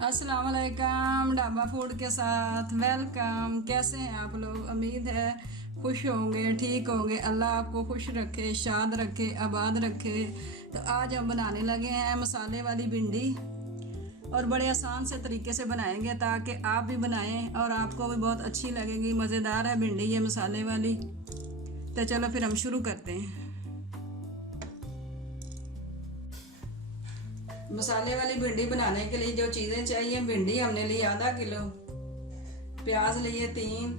अस्सलाम वालेकुम, ढाबा फूड के साथ वेलकम। कैसे हैं आप लोग? उम्मीद है खुश होंगे, ठीक होंगे। अल्लाह आपको खुश रखे, शाद रखे, आबाद रखे। तो आज हम बनाने लगे हैं मसाले वाली भिंडी, और बड़े आसान से तरीके से बनाएंगे ताकि आप भी बनाएं और आपको भी बहुत अच्छी लगेगी। मज़ेदार है भिंडी ये मसाले वाली। तो चलो फिर हम शुरू करते हैं। मसाले वाली भिंडी बनाने के लिए जो चीज़ें चाहिए, भिंडी हमने ली आधा किलो, प्याज लिए 3,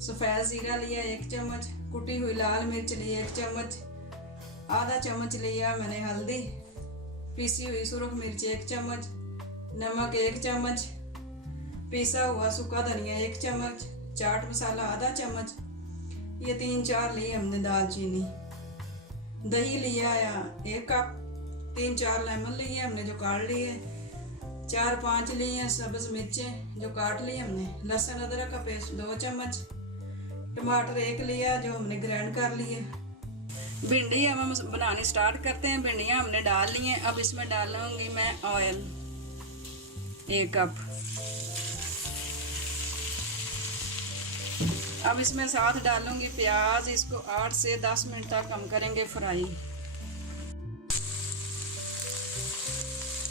सफ़ेद ज़ीरा लिया 1 चम्मच, कुटी हुई लाल मिर्च ली 1 चम्मच, आधा चम्मच लिया मैंने हल्दी, पीसी हुई सुरख मिर्च 1 चम्मच, नमक 1 चम्मच, पिसा हुआ सूखा धनिया 1 चम्मच, चाट मसाला आधा चम्मच, ये 3-4 लिए हमने दालचीनी, दही लिया 1 कप, 3-4 लेमन लिए हमने जो काट लिए, 4-5 लिए सब्ज़ मिर्चें जो काट ली हमने, लहसुन अदरक का पेस्ट 2 चम्मच, टमाटर 1 लिया जो हमने ग्राइंड कर लिए। भिंडी हम बनानी स्टार्ट करते हैं। भिंडियाँ हमने डाल ली हैं। अब इसमें डालूंगी मैं ऑयल 1 कप। अब इसमें साथ डालूंगी प्याज। इसको 8 से 10 मिनट तक हम करेंगे फ्राई।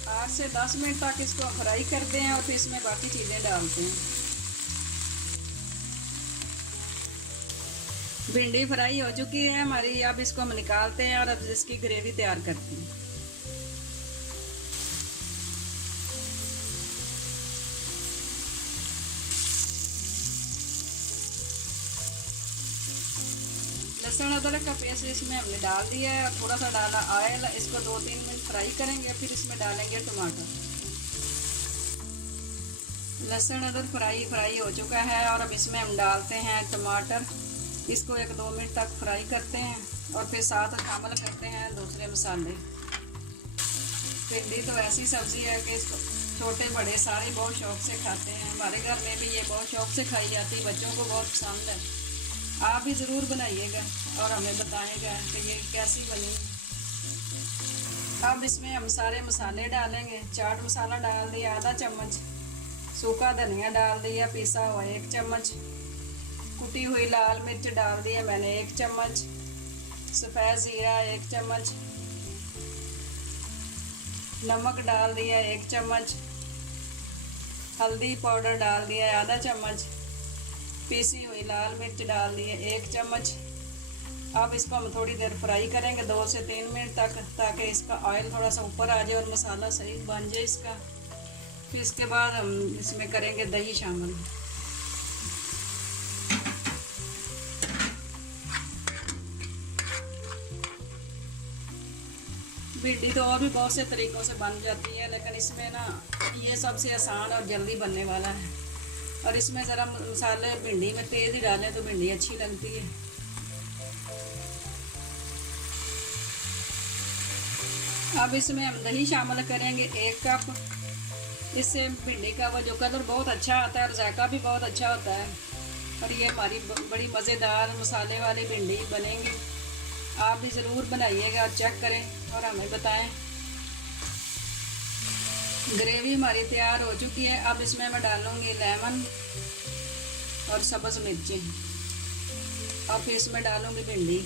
8 से 10 मिनट तक इसको फ्राई करते हैं और फिर इसमें बाकी चीज़ें डालते हैं। भिंडी फ्राई हो चुकी है हमारी। अब इसको हम निकालते हैं और अब इसकी ग्रेवी तैयार करते हैं। लहसुन अदरक का पेस्ट इसमें हमने डाल दिया है और थोड़ा सा डाला ऑयल। इसको 2-3 मिनट फ्राई करेंगे, फिर इसमें डालेंगे टमाटर। लहसुन अदरक फ्राई हो चुका है और अब इसमें हम डालते हैं टमाटर। इसको 1-2 मिनट तक फ्राई करते हैं और फिर साथ शामिल करते हैं दूसरे मसाले। भिंडी तो ऐसी सब्ज़ी है कि इसको छोटे बड़े सारे बहुत शौक़ से खाते हैं। हमारे घर में भी ये बहुत शौक़ से खाई जाती है, बच्चों को बहुत पसंद है। आप भी ज़रूर बनाइएगा और हमें बताएगा कि ये कैसी बनी। अब इसमें हम सारे मसाले डालेंगे। चाट मसाला डाल दिया आधा चम्मच, सूखा धनिया डाल दिया पिसा हुआ 1 चम्मच, कुटी हुई लाल मिर्च डाल दिया मैंने 1 चम्मच, सफ़ेद ज़ीरा 1 चम्मच, नमक डाल दिया 1 चम्मच, हल्दी पाउडर डाल दिया आधा चम्मच, पीसी हुई लाल मिर्च डाल दिए 1 चम्मच। अब इसको हम थोड़ी देर फ्राई करेंगे 2 से 3 मिनट तक, ताकि इसका ऑयल थोड़ा सा ऊपर आ जाए और मसाला सही बन जाए इसका। फिर इसके बाद हम इसमें करेंगे दही शामिल। भिंडी तो और भी बहुत से तरीक़ों से बन जाती है, लेकिन इसमें ना ये सबसे आसान और जल्दी बनने वाला है। और इसमें ज़रा मसाले भिंडी में तेज़ ही डालें तो भिंडी अच्छी लगती है। अब इसमें हम दही शामिल करेंगे 1 कप। इससे भिंडी का वो जो कलर बहुत अच्छा आता है और जायका भी बहुत अच्छा होता है, और ये हमारी बड़ी मज़ेदार मसाले वाली भिंडी बनेगी। आप भी ज़रूर बनाइएगा और चेक करें और हमें बताएं। ग्रेवी हमारी तैयार हो चुकी है। अब इसमें मैं डालूँगी लेमन और सब्ज़ मिर्चें, और फिर इसमें डालूँगी भिंडी।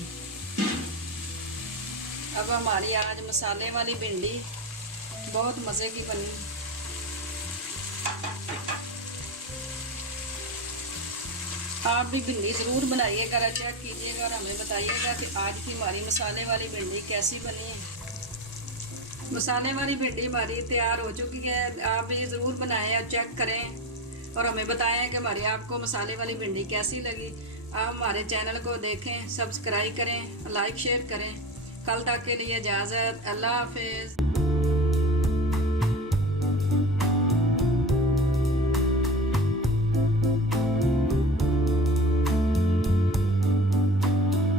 अब हमारी आज मसाले वाली भिंडी बहुत मज़े की बनी। आप भी भिंडी ज़रूर बनाइएगा, चेक कीजिएगा और हमें बताइएगा कि आज की हमारी मसाले वाली भिंडी कैसी बनी है। मसाले वाली भिंडी हमारी तैयार हो चुकी है। आप भी ज़रूर बनाएं और चेक करें और हमें बताएं कि हमारी आपको मसाले वाली भिंडी कैसी लगी। आप हमारे चैनल को देखें, सब्सक्राइब करें, लाइक शेयर करें। कल तक के लिए इजाज़त। अल्लाह हाफ़िज़।